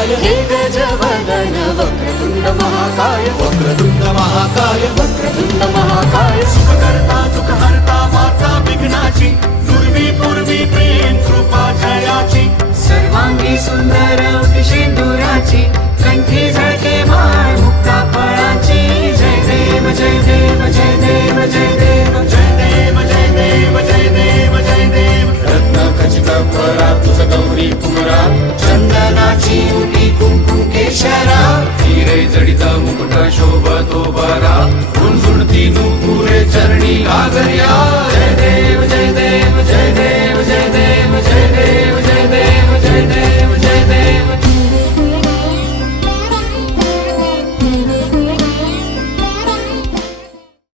महाकाय हे गजवदन वक्रतुंड महाकाय वक्रतुंड महाकाय वक्रतुंड महाकाय सुखकर्ता दुःखहर्ता माता विघ्नाची दुर्वी पूर्वी प्रेम कृपा जयाची सर्वांगी सुंदर अतिशेंदू